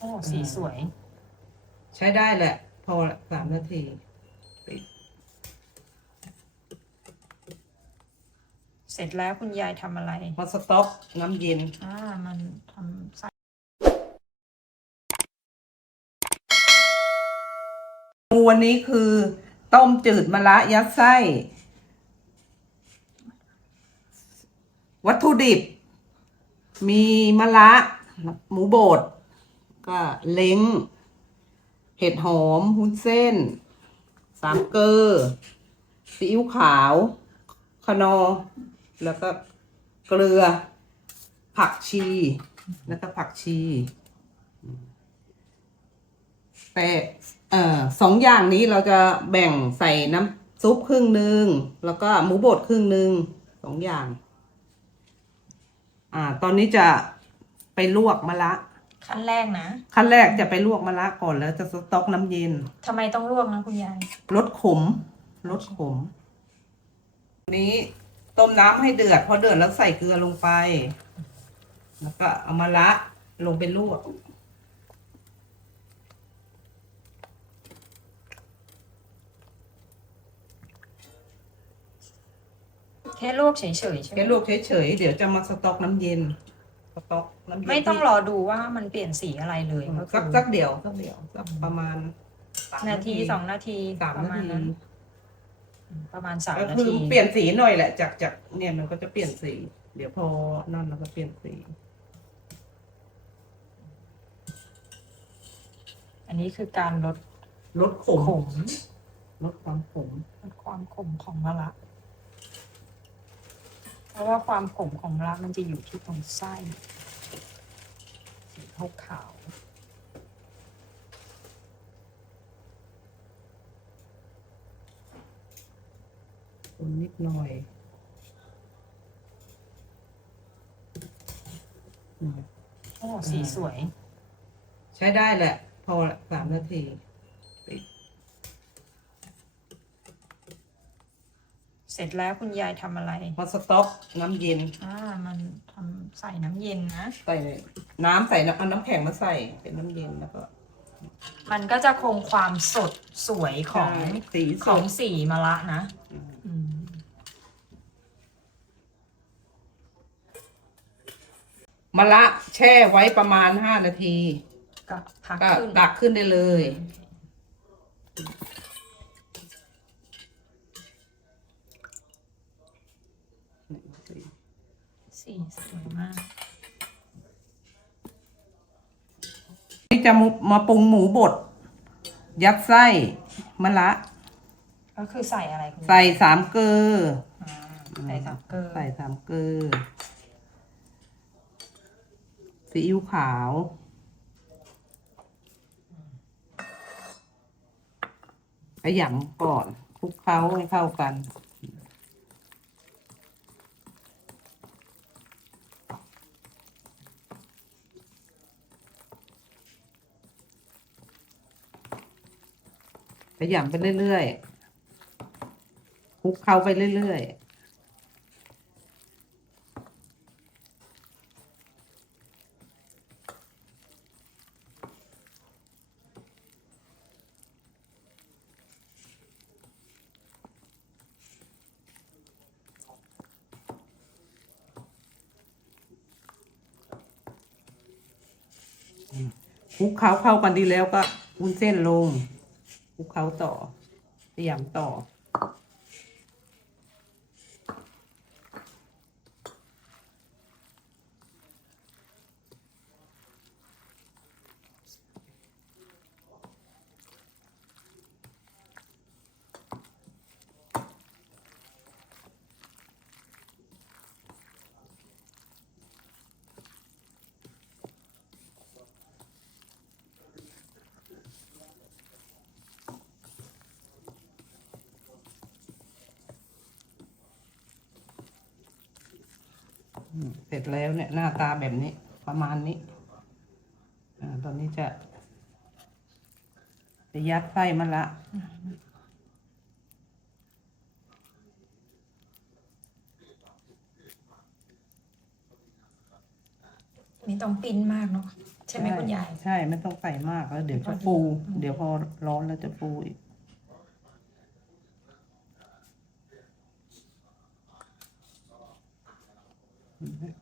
โอ้สีสวย ใช้ได้แหละ พอละสามนาทีปิดเสร็จแล้วคุณยายทำอะไรพอสต๊อกน้ำเย็น อ่า มันทำใส่วันนี้คือ ต้มจืดมะระยัดไส้ วัตถุดิบ มีมะระหมูบด ก็เล้ง เห็ดหอม หุ้นเส้น สามเกลอซีอิ๊วขาวคนอ แล้วก็เกลือ ผักชี แล้วก็ผักชี แต่เอ่อสองอย่างนี้เราจะแบ่งใส่น้ำซุปครึ่งหนึ่งแล้วก็หมูบดครึ่งหนึ่งสองอย่าง อ่า ตอนนี้จะไปลวกมะระ ขั้นแรกนะขั้นแรกจะไปลวกมะระก่อนแล้วจะสต๊อกน้ำเย็นทำไมต้องลวกนะคุณยาย ลดขมลดขมอันนี้ต้มน้ำให้เดือด พอเดือดแล้วใส่เกลือลงไป แล้วก็เอามะระลงไปลวก แค่ลวกเฉยๆใช่ไหมแค่ลวกเฉยๆ เดี๋ยวจะมาสต๊อกน้ำเย็น สต๊อกน้ำเย็นไม่ต้องที่รอดูว่ามันเปลี่ยนสีอะไรเลยก็คืสักอสักเดี๋ยวสักเดี๋ยวสักประมาณสม นาทีสองนาทีสามประนามาณทีนั้นประมาณสามก็นาคือทีเปลี่ยนสีหน่อยแหละ จากจากเนี่ยมันก็จะเปลี่ยนสี เดี๋ยวพอนั่นแล้วก็เปลี่ยนสีอันนี้คือการลดลดขมขมลดความขมลดความขมของมะระเพ ราะว่าความขมของมะระมันจะอยู่ที่ตรงไส้สีขาวคนนิดหน่อยอืมๆโอ้สีสวย ใช้ได้แหละ พอละสามนาทีปิด เส ร็จแล้วคุณยายทำอะไรพอสต๊อกน้ำเย็นอ่า มันทำใส่น้ำเย็นนะ ใส่น้ำใส่น้ำเอาน้ำแข็งมาใส่เป็นน้ำเย็นแล้วก็มันก็จะคงความสดสวยของใช่สีสของดสีมะระนะอืมอืมมะระแช่ไว้ประมาณห้านาที ก็พักก็ขึ้นตักขึ้นได้เลย สีสวยมากนี่จะมามาปรุงหมูบด ยัดไส้มะระก็คือใส่อะไรคุณใส่สามเกลืออ่าใส่สับเกลือใส่สามเกลือซีอิ๊วขาว ขยำก่อนคลุกเคล้าให้เข้ากัน ขยำไปเรื่อยๆคลุกเคล้าไปเรื่อยๆคลุกเคล้าเข้ากันดีแล้วก็วุ้นเส้นลง คลุกเขาต่อพยายามต่อ อืม เสร็จแล้วเนี่ยหน้าตาแบบนี้ประมาณนี้อ่าตอนนี้จะจะยัดไส้มันละไม่ต้องปิ้นมากเนาะใช่ไหมคุณยาย ใช่ ไม่ต้องใส่มากแล้วเดี๋ยวจะฟู เดี๋ยวพอร้อนแล้วจะฟูอีก Mm-hmm.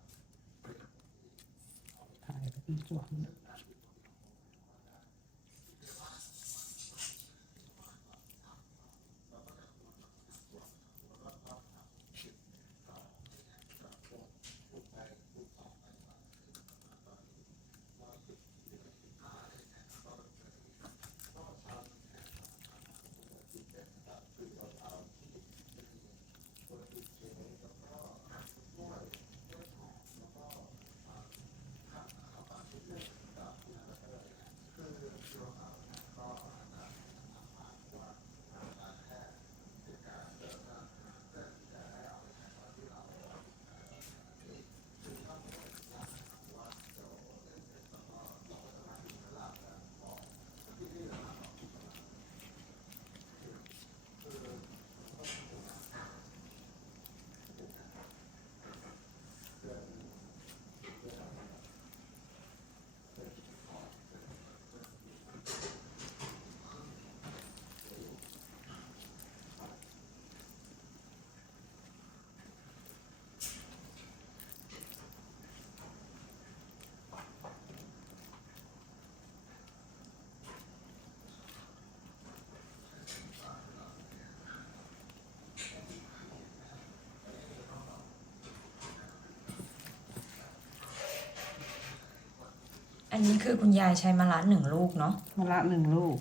นนี้คือคุณยายใช้มะระหนึ่งลูกเนาะมะละหนึ่งลูก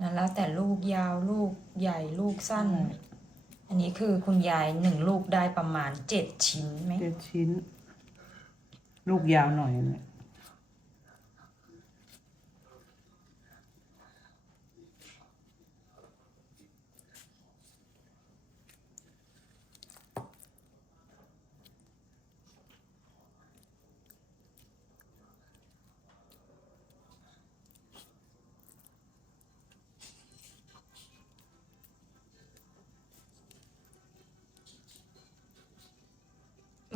นะแล้วแต่ลูกยาวลูกใหญ่ลูกสั้นใช่อันนี้คือคุณยายหนึ่งลูกได้ประมาณเจ็ดชิ้นไหมเจ็ดชิ้น ลูกยาวหน่อยเนี่ย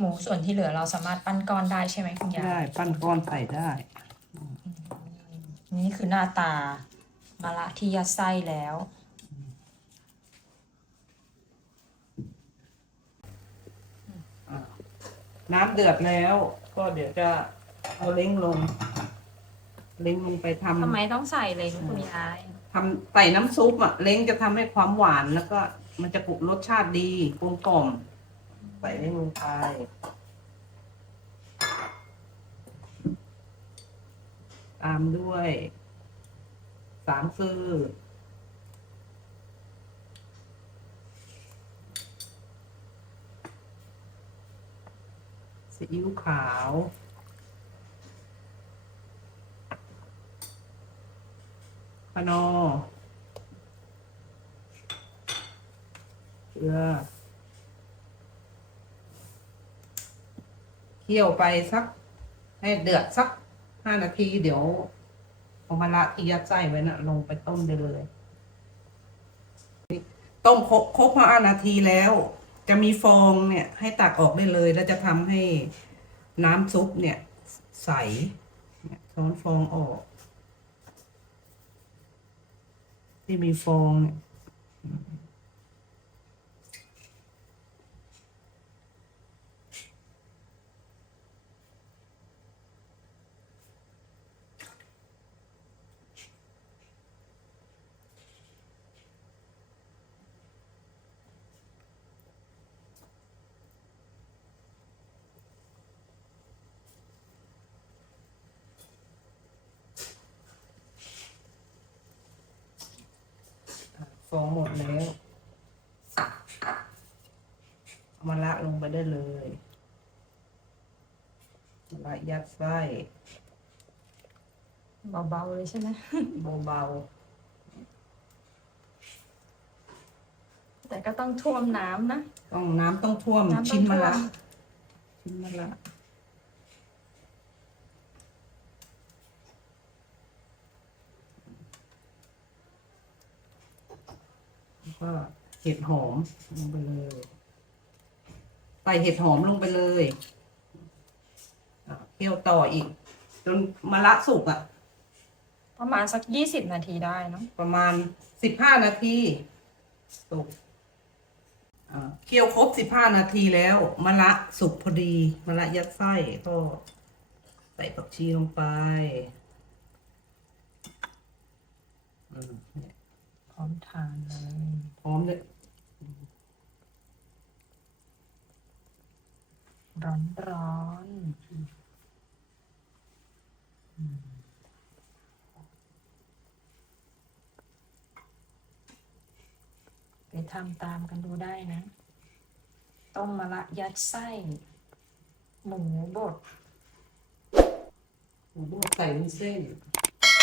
หมูส่วนที่เหลือเราสามารถปั้นก้อนได้ใช่ไหมคุณยายได้ปั้นก้อนใส่ได้ นี่คือหน้าตามะระที่ยัดไส้แล้ว น้ำเดือดแล้ว ก็เดี๋ยวจะเอาเล้งลง เล้งลงไปทำทำไมต้องใส่เลยคะคุณยายทำใส่น้ำซุปอะ เล้งจะทำให้ความหวานแล้วก็มันจะปรุรสชาติดีกลมกล่อม ใส่เล้งลงไปตามด้วย สามซื่อซีอิ๊วขาวพะโนอเกลือ เคี่ยวไปสัก ให้เดือดสักห้านาทีเดี๋ยวเอามาละที่ยัดไส้ไว้นะลงไปต้มได้เลย ต้มครบครบห้านาทีแล้ว จะมีฟองเนี่ย ให้ตักออกได้เลย แล้วจะทำให้น้ำซุปเนี่ย ใสช้อนฟองออก ที่มีฟองเนี่ย ฟองหมดแล้วเอามาละลงไปได้เลยละยัดไส้เบาๆเลยใช่ไหมเบาแต่ก็ต้องท่วมน้ำนะๆต้องน้ำต้องท่วมน้ำต้องชิ้นมะละท่วม ชิ้นมะละแล้ว ก็เห็ดหอมลงไปเลยใส่เห็ดหอมลงไปเลยอะเคี่ยวต่ออีก จนมะละสุกอะประมาณสักยี่สิบนาทีได้เนอะประมาณสิบห้านาทีสุกอ่าเคี่ยวครบสิบห้านาทีแล้วมะละสุกพอดีมะละยัดไส้ก็ใส่ผักชีลงไปอืมเนี่ยพ ร้อมทานเลยพร้อมเลยร้อนร้อนอืมไปทำตามกันดูได้นะ ต้มมะละยัดไส้ หมูบดหมูบดใส่วุ้นเส้น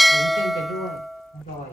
ใส่วุ้นเส้นไปด้วย อร่อย